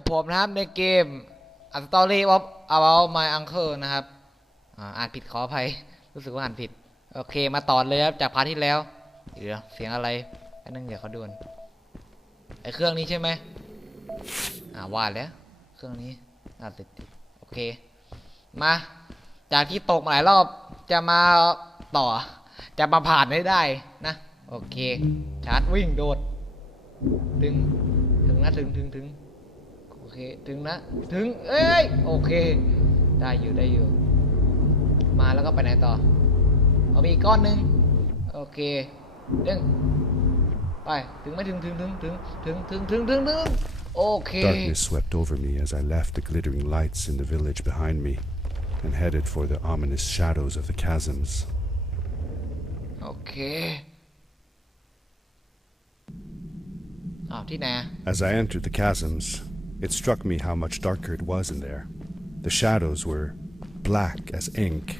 ับอยู่กับผมนะครับในเกม A Story of About My Uncle นะครับอ่าอ่านผิดขออภัยรู้สึกว่าอ่านผิด โอเคมาต่อเลยครับจากพาร์ทที่แล้วเดี๋ยวเสียงอะไรอันนึงเดี๋ยวเขาดูนไอเครื่องนี้ใช่ไหมอ่าว่าแล้ว เครื่องนี้อ่าติดติดโอเค มา จากที่ตกมาหลายรอบจะมาต่อ จะมาผ่านให้ได้นะ โอเค ชาร์จวิ่งโดดดึง ถึงนะถึงถึงถึง โอเค ถึงนะ ถึง เอ้ย โอเค ได้อยู่ได้อยู่ มาแล้วก็ไปไหนต่อ เอามีอีกก้อนหนึ่งโอเคดึงไป ถึงไม่ถึงถึงถึงถึงถึงถึงถึงถึงถึงโอเค Darkness swept over me as I left the glittering lights in the village behind me and headed for the ominous shadows of the chasms. โอเคอ้าวที่ไหน As I entered the chasms, it struck me how much darker it was in there. The shadows were black as ink,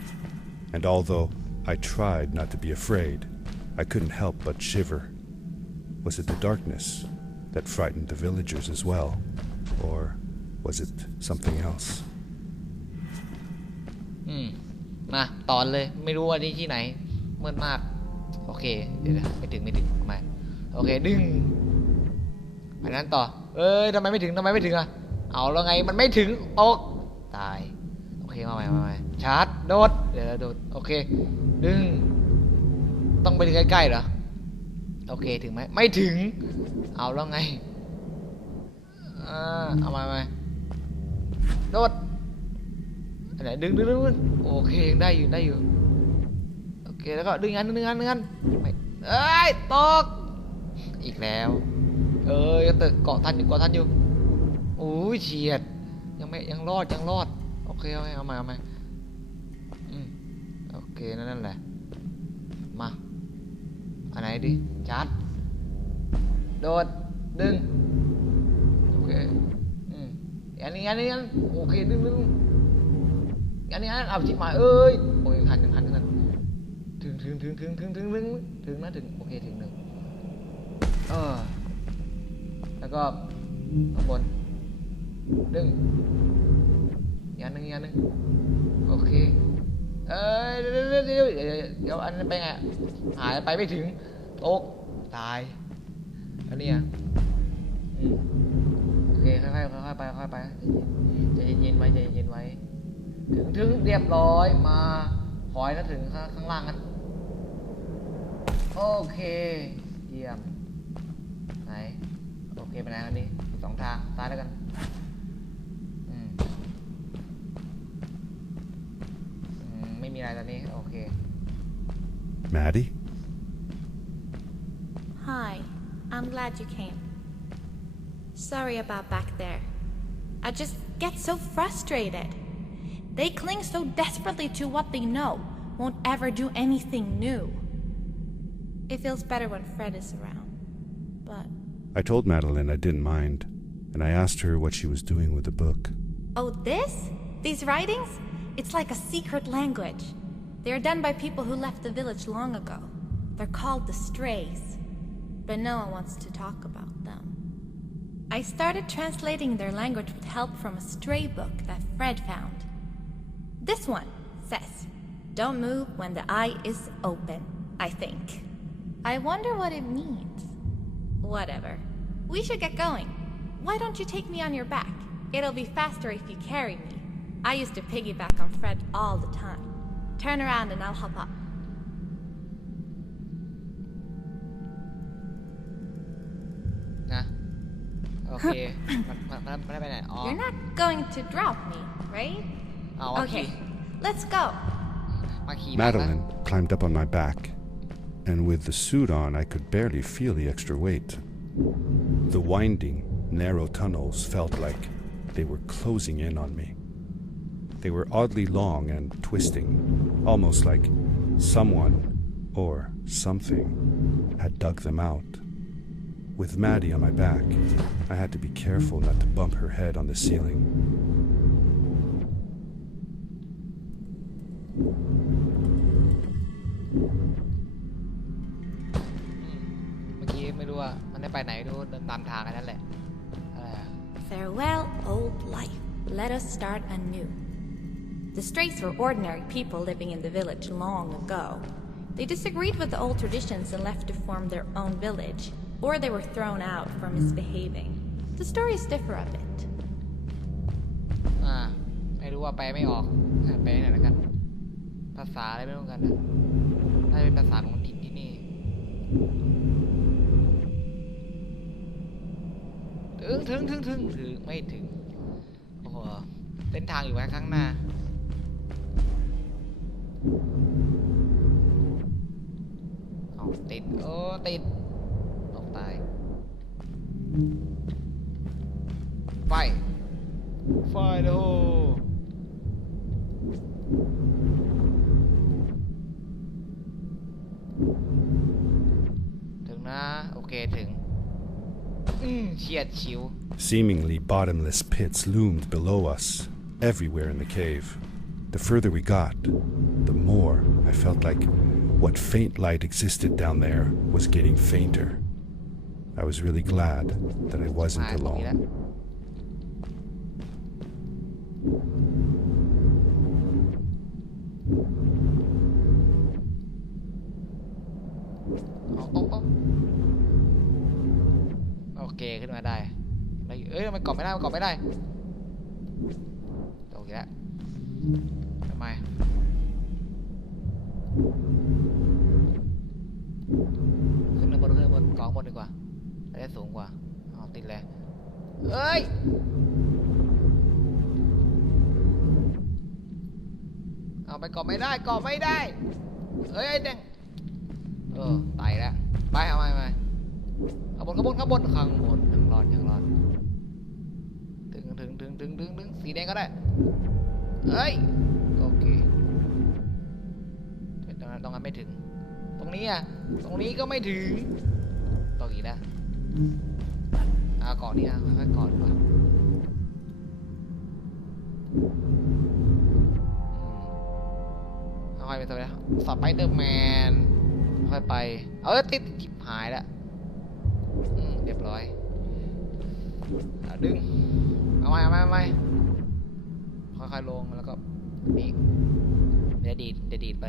and although I tried not to be afraid, I couldn't help but shiver. Was it the darkness that frightened the villagers as well, or was it something else? อืม มาตอนเลย ไม่รู้ว่านี่ที่ไหนมืดมาก โอเค เดี๋ยวนะไม่ถึงไม่ถึงทำไมโอเค ดึงไปนั้นต่อ เอ้ยทำไมไม่ถึงทำไมไม่ถึงอะเอาแล้วไงมันไม่ถึงตกตาย โอเคมาใหม่มาใหม่ชาร์จโดดเดี๋ยวโดดโอเค ดึง ต้องไปถึงใกล้ๆเหรอโอเคถึงไหมไม่ถึง เอาแล้วไงอ่าเอามาใหม่โดดอันไหนดึงดึงดึงดึงโอเคยังได้อยู่ได้อยู่โอเคแล้วก็ดึงอันดึงอันดึงอันไม่เอ้ยตกอีกแล้ว เอ้ยตึกเกาะทันอยู่เกาะทันอยู่โอ้ยเฉียด ยังไม่ยังรอดยังรอด โอเคเอาไหมเอาไหมเอาไหมอืมโอเคนั่นนั่นแหละ มาอันไหนดิชาร์จโดดดึงโอเคอืมอันนี้อันนี้อันโอเคดึงดึงอันนี้อันเอาจิบหมายเอ้ยโอ้ยยังทันยังทันยังทันถึงถึงถึงถึงถึงถึงถึงถึงนะถึงโอเคถึงหนึ่งเออ แล้วก็ข้างบนดึงอีกอันหนึ่งอีกอันหนึ่งโอเค เอ้ยเดี๋ยวเดี๋ยวเดี๋ยวเดี๋ยวเดี๋ยวอันนั้นไปไงหายไปไม่ถึงตกตายอันนี้อะโอเคค่อยๆค่อยๆไปค่อยๆไปใจเย็นๆไว้ใจเย็นๆไว้ ถึงถึงเรียบร้อยมาขอยแล้วถึงข้างล่างกันโอเค เยี่ยมไหน เคไปไหนกันนี่สองทางซ้ายแล้วกัน อืมอืมไม่มีอะไรตอนนี้ โอเค Maddie? Hi, I'm glad you came. Sorry about back there. I just get so frustrated. They cling so desperately to what they know, won't ever do anything new. It feels better when Fred is around. I told Madeline I didn't mind, and I asked her what she was doing with the book. oh, this? These writings? It's like a secret language. They are done by people who left the village long ago. They're called the Strays. But no one wants to talk about them. I started translating their language with help from a stray book that Fred found. This one says, Don't move when the eye is open, I think. I wonder what it means. Whatever. We should get going. Why don't you take me on your back? It'll be faster if you carry me. I used to piggyback on Fred all the time. Turn around and I'll hop up. Nah. Okay. You're not going to drop me, right? okay. Let's go. Madeline climbed up on my back and with the suit on, I could barely feel the extra weight. The winding, narrow tunnels felt like they were closing in on me. They were oddly long and twisting, almost like someone or something had dug them out. With Maddie on my back, I had to be careful not to bump her head on the ceiling. ไม่รู้ว่ามันได้ไปไหนไม่รู้เดินตามทางกันนั่นแหละอะไรอะ Farewell, old life. Let us start anew. The Strays were ordinary people living in the village long ago. They disagreed with the old traditions and left to form their own village, or they were thrown out for misbehaving. The stories differ a bit. อ่าไม่รู้ว่าแปลไม่ออกอะแปลหน่อยแล้วกัน ภาษาอะไรไม่รู้กันนะน่าจะเป็นภาษาของถิ่นที่นี่ ถึงถึงถึงถึงถึงไม่ถึงโอ้โหเส้นทางอยู่ไว้ข้างหน้า เอาติด โอ้ ติดตกตาย ไฟ ไฟโดถึงนะ โอเค ถึงอืมเฉียดฉิว Seemingly bottomless pits loomed below us, everywhere in the cave. The further we got, the more I felt like what faint light existed down there was getting fainter. I was really glad that I wasn't alone. ด้มันเกไม่ได้โอเคแล้วทำไมขึ้นบนขึ้นบนกาะข้างบนดีกว่าได้สูงกว่าเอาติดเลยเอ้ยเอาไปกาะไม่ได้กาะไม่ได้เอ้ยไอ้แดงเออไตแล้วไปเอาไปไปข้างบนข้างบนข้างบนข้างบนยังรอดยังรอด ถึ งถึงถึงถึงสีแดงก็ได้เอ้ยโอเคตรงนั้นตรงนั้นไม่ถึง ตรงนี้อะตรงนี้ก็ไม่ถึงตรงอีกแล้วเอาเกาะนี่อะค่อยๆกาะดีกว่าอืมค่อยไปสไปสไปเดอร์แมนค่อยไป เออติดจิบหายแล้วอืมเรียบร้อยอะดึง เอาไว้เไว้เไมค่อยๆลงแล้วก็นี่เดี๋ยวดีดเดี๋ยวดีดไป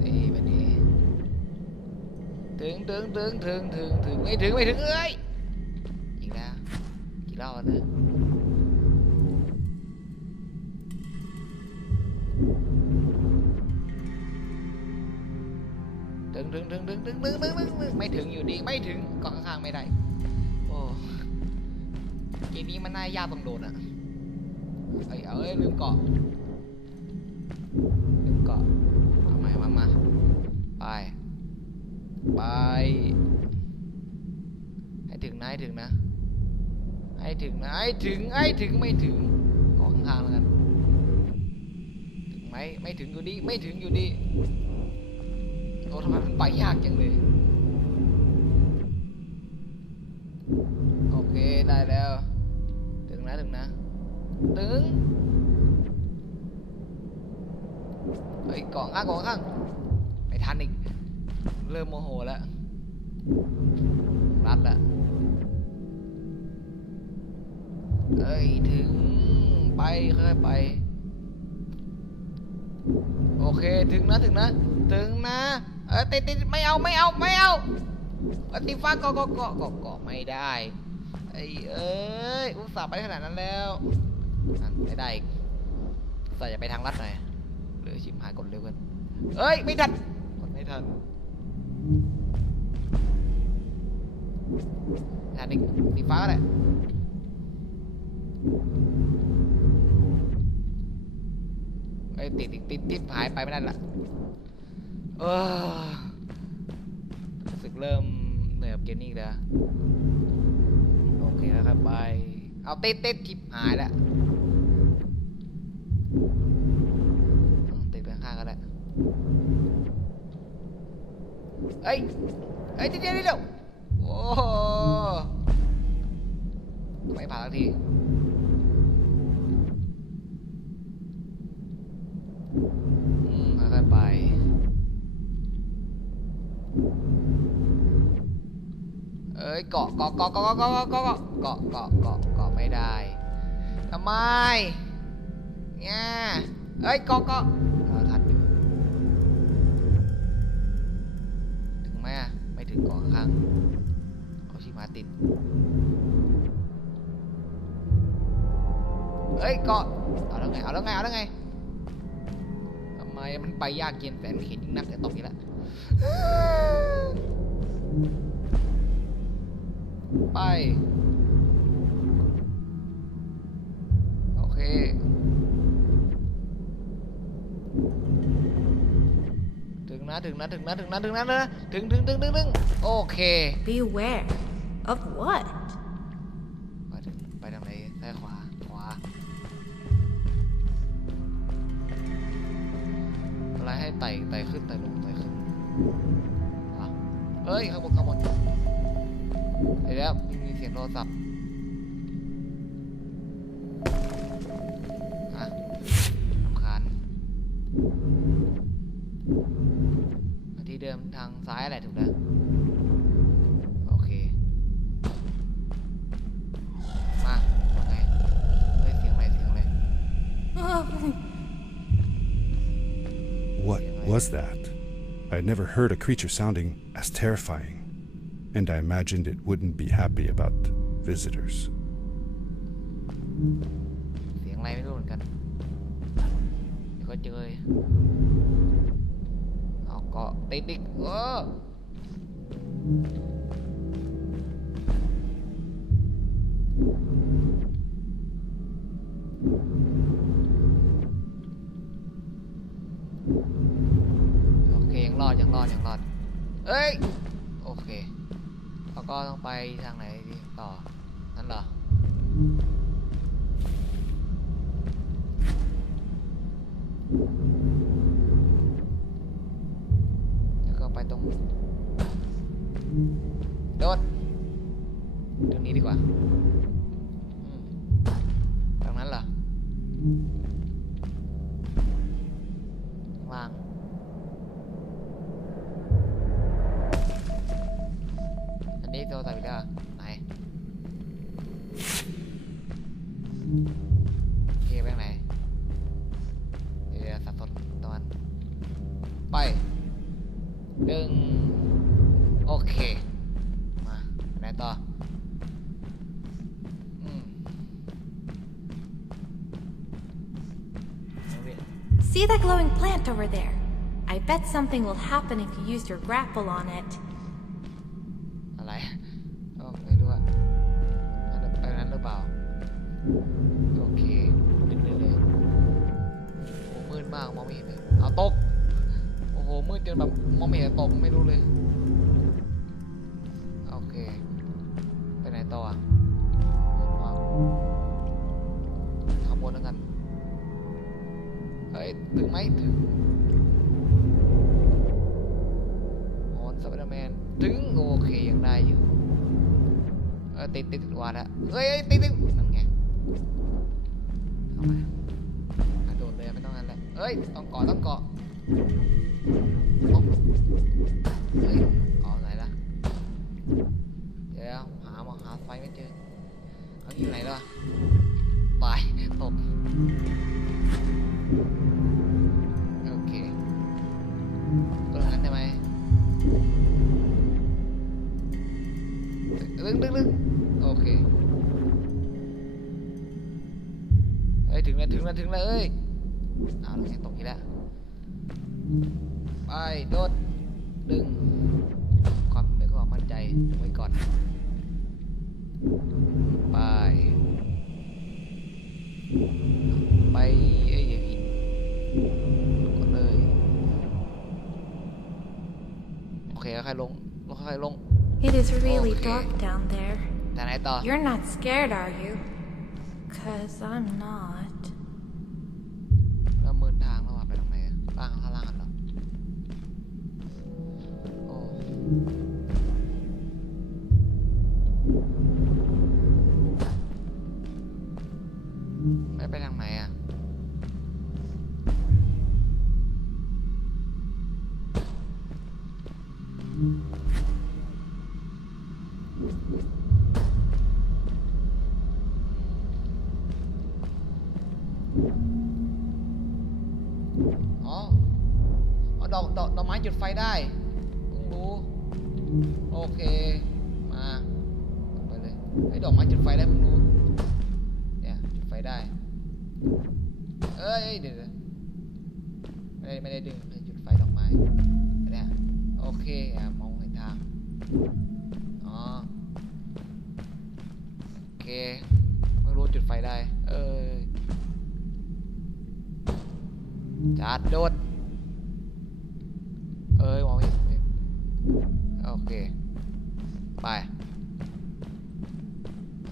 ตีแบบนี้ ถึงถึงถึงถึงถึงถึงไม่ถึงไม่ถึงเอ้ยอีกแล้วกี่รอบนะถึงถึงถึงถึงถึงถึงถึงไม่ถึงอยู่ดีไม่ถึงก็ข้างๆไม่ได้ เกมนี้มันน่ายากตรงโดนอะเอ้ยเอ้ยลืมเกาะลืมเกาะเอาใหม่มามาไปไปให้ถึงนะให้ถึงนะให้ถึงนะให้ถึงให้ถึงไม่ถึงเกาะข้างๆแล้วกันถึงไหมไม่ถึงอยู่ดีไม่ถึงอยู่ดีโอ้ทำไมมันไปยากจังเลยโอเคได้ นะถึงนะถึงเฮ้ยเกาะข้างเกาะข้างไม่ทันอีก เริ่มโมโหแล้ว รัดละเอ้ย ถึง ไปค่อยไป โอเค ถึงนะ ถึงนะ ถึงนะ เออติดติดไม่เอา ไม่เอา ไม่เอาเออตีฟ้ากาะเกาะเกาะเกาะเกาะไม่ได้ ไอ้เอ้ย อุตส่าห์ไปขนาดนั้นแล้วไม่ได้อีกใส่จะไปทางลัดหน่อยหรือชิมหายกดเร็วกันเอ้ย ไม่ทันกดไม่ทันทันอีกสีฟ้าก็ได้ไอ้ติดติดติดติดหายไปไม่ได้ละเออรู้สึกเริ่มเหนื่อยกับเกมนี้อีกแล้ว โอเคแล้วครับไป เอาเติดติดทิปหายแล้วติดไปข้างก็ได้เอ้ยเอ้ยเดี๋ยวเดี๋ยวโอ้ไม่ผ่านสักที เอ้ยเกาะเกาะเกาะเกาะเกาะเกาะเกาะเกาะเกาะเกาะเกาะไม่ได้ทำไมเนี่ยเอ้ยเกาะเกาะเออทันอยู่ถึงไหมอะไม่ถึงเกาะข้างเอาชิมาติดเอ้ยเกาะเอาแล้วไงเอาแล้วไงเอาแล้วไงทำไมมันไปยากเย็นแสนเข็ญยิ่งนักแต่ตกนี้ละ ไป โอเค ถึงนะ ถึงนะ ถึงนะ ถึงนะ ถึงนะนะถึงถึงถึงถึงถึงโอเค Beware. Of what? ไปถึงไปทางไหนซ้ายขวา ขวา อะไรให้ไต่ ไต่ขึ้น ไต่ลง ไต่ขึ้นอะเอ้ยข้างบนข้างบนเดี๋ยวมีเสียงโทรศัพท์อะรำคาญมาที่เดิมทางซ้ายอะไรถูกแล้วโอเคมาว่าไงเฮ้ยเสียงอะไรเสียงอะไร What was that? I had never heard a creature sounding as terrifying, and I imagined it wouldn't be happy about visitors. เสียงอะไรไม่รู้เหมือนกันเดี๋ยวก็เจอเอาเกาะติดดิเออ โอเคยังรอดยังรอดยังรอดเอ้ยโอเคแล้ว ก็ต้องไปทางไหนดีต่อนั่นเหรอ See that glowing plant over there? I bet something will happen if you use your grapple on it. อะไรโอ้ไม่รู้อะอันนั้นไปนั้นหรือเปล่า โอเคดึงเลยเลยโอ้มืดมากมองไม่เห็นเลย เอาตก โอ้โหมืดจนแบบมองไม่เห็นตกไม่รู้เลย ไม่ต้องนั่นแหละเฮ้ยต้องเกาะต้องเกาะอ๊อบเฮ้ยเอาไหนล่ะเดี๋ยวหามาหาไฟไม่เจอเอาอยู่ไหนแล้ววะตายตกโอเคตรงนั้นได้ไหมดึงดึงดึงโอเคเอ้ยถึงแล้วถึงแล้วถึงแล้วเอ้ยเอาแล้วไงตกอีกแล้ว ไปโดดดึง ความเป็นความมั่นใจไว้ก่อน ไป ไปเอ้ยอย่าผิดกดเลย โอเคค่อยๆลงลงค่อยๆลง It is really Okay. dark down there. แต่ไหนต่อ You're not scared, are you? Cause I'm not. อดอกดอกดอกไม้จุดไฟได้เพิ่งรู้ โอเค มาไปเลยไอ้ดอกไม้จุดไฟได้เพิ่งรู้เนี่ยจุดไฟได้ เอ้ยเดี๋ยวไม่ได้ไม่ได้ดึงเลยจุดไฟดอกไม้ไม่ได้โอเคอะมองเห็นทางอ๋อโอเคไม่รู้จุดไฟได้ เอ้ย จัดโดด เอ้ยมองไม่เห็นมองไม่เห็นโอเค ไป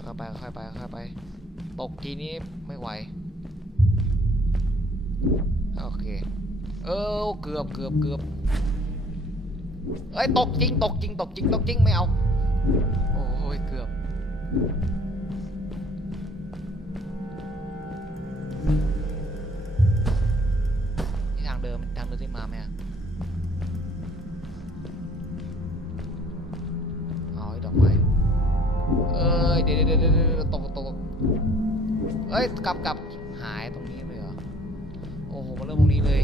ค่อยไปค่อยไปค่อยไป ตกทีนี้ไม่ไหว โอเค เออเกือบเกือบเกือบเอ้ยตกจริงตกจริงตกจริงตกจริงไม่เอา โอ้ยเกือบนี่ท เอ้ยกลับกลับหายตรงนี้เลยเหรอ โอ้โหมาเริ่มตรงนี้เลย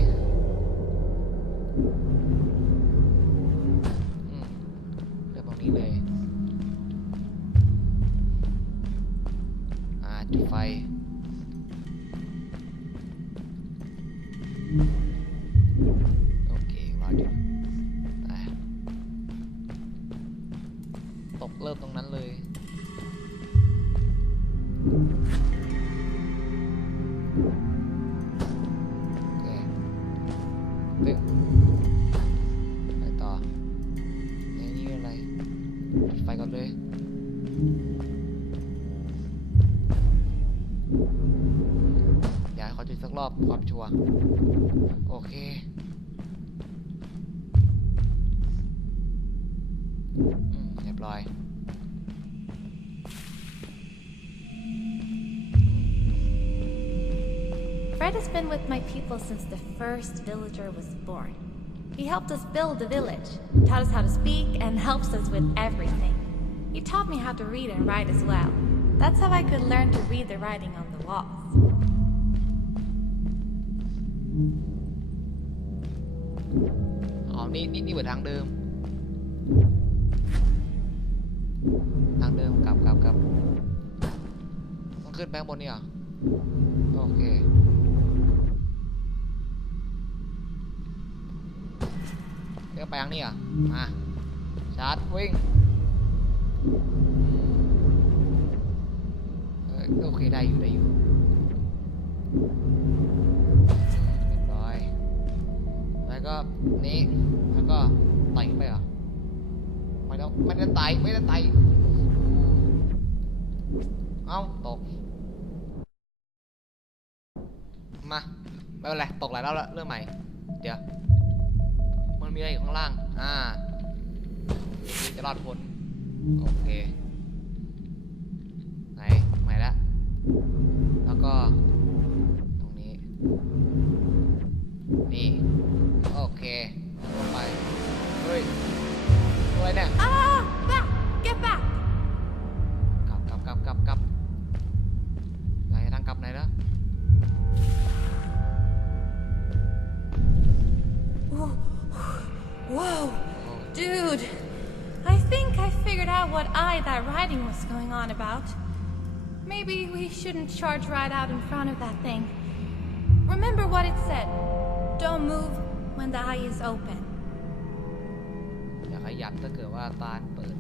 เริ่มตรงนี้เลย อ่าจุดไฟโอเครออยู่ไปตกเริ่มตรงนั้นเลย โอเค อืมเรียบร้อย Fred has been with my people since the first villager was born. He helped us build the village, taught us how to speak, and helps us with everything. He taught me how to read and write as well. That's how I could learn to read the writing on the walls. อ๋อ นี่นี่นี่เหมือนทางเดิม ทางเดิมกลับกลับกลับต้องขึ้นแบงบนนี่เหรอ โอเคเดี๋ยวไปทางนี้เหรอมาชาร์จวิ่งโอเคได้อยู่ได้อยู่ แล้วก็นี่แล้วก็ไต่ขึ้นไปเหรอไม่ได้ไม่ได้ไต่ไม่ได้ไต่เอ้าตกมาไม่เป็นไรตกหลายรอบแล้วเริ่มใหม่ เดี๋ยว มันมีอะไรอยู่ข้างล่าง อ่าจะรอดพ้นโอเค ไหน ใหม่ละแล้วก็ ตรงนี้ นี่ โอเคลงไป เฮ้ยอะไรเนี่ย Ah! Back! Get back! กลับกลับกลับกลับกลับไหนทางกลับไหนแล้ว Whoa! Dude! I think I figured out what eye that writing was going on about. Maybe we shouldn't charge right out in front of that thing. Remember what it said. Don't move when the eye is open. อย่าขยับถ้าเกิดว่าตาเปิด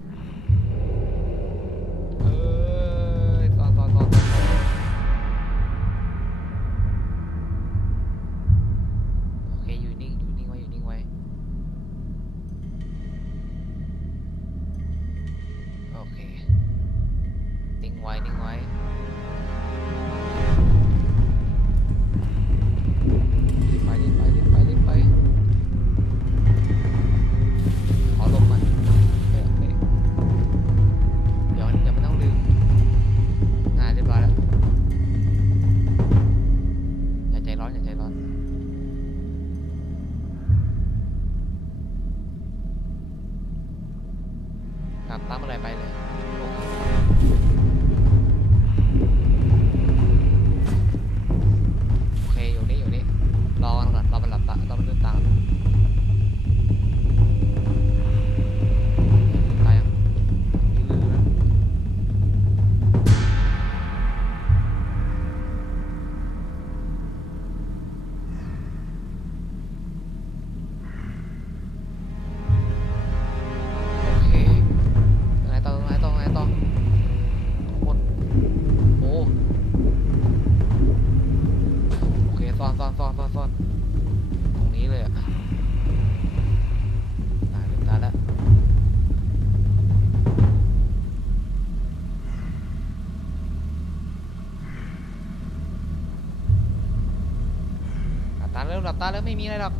ไม่มีอะไรหรอก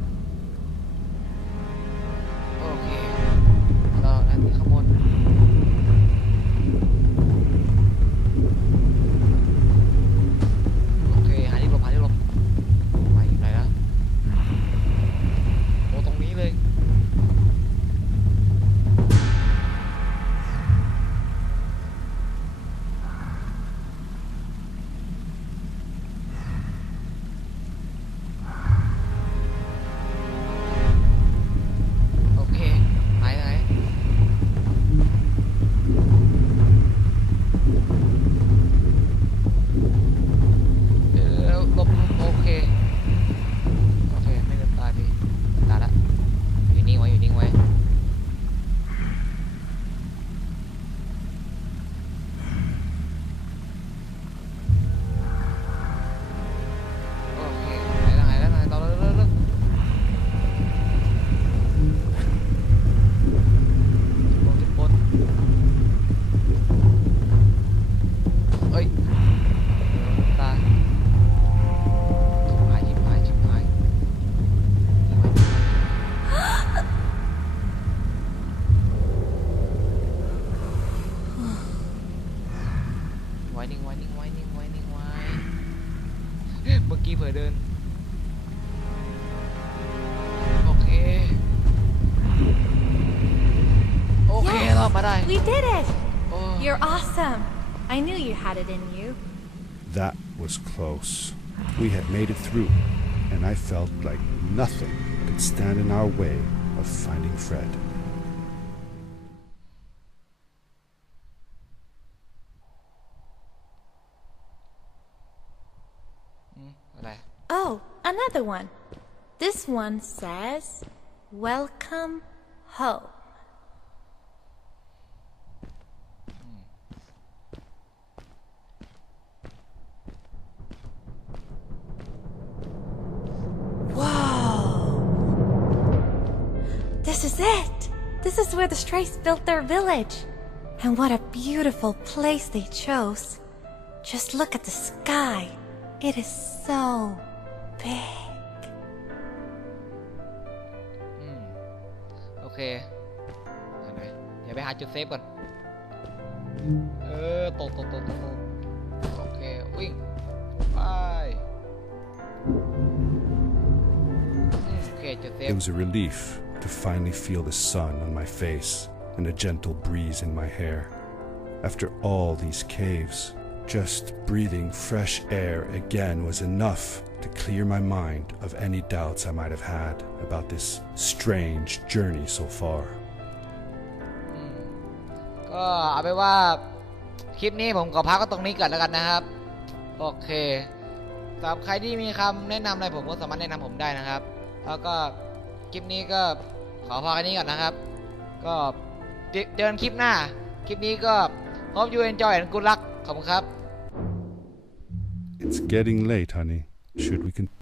had it in you. That was close. We had made it through, and I felt like nothing could stand in our way of finding Fred. Hmm, oh, another one. This one says, Welcome home. where the Strays built their village. And what a beautiful place they chose. Just look at the sky. It is so big. อืม โอเคเดี๋ยวนะเดี๋ยวไปหาจุดเซฟก่อน เออตกตกตกตกตกโอเค วิ่ง ไปอืมโอเค จุดเซฟ It was a relief to finally feel the sun on my face and a gentle breeze in my hair. After all these caves, just breathing fresh air again was enough to clear my mind of any doubts I might have had about this strange journey so far. ก็เอาไปว่าคลิปนี้ผมขอพักก็ตรงนี้ก่อนแล้วกันนะครับ โอเคสำหรับใครที่มีคำแนะนำอะไรผมก็สามารถแนะนำผมได้นะครับ แล้วก็ คลิปนี้ก็ขอพอแค่นี้ก่อนนะครับ ก็เจอกันคลิปหน้า คลิปนี้ก็ hope you enjoy and good luck ขอบคุณครับ It's getting late, honey. Should we continue?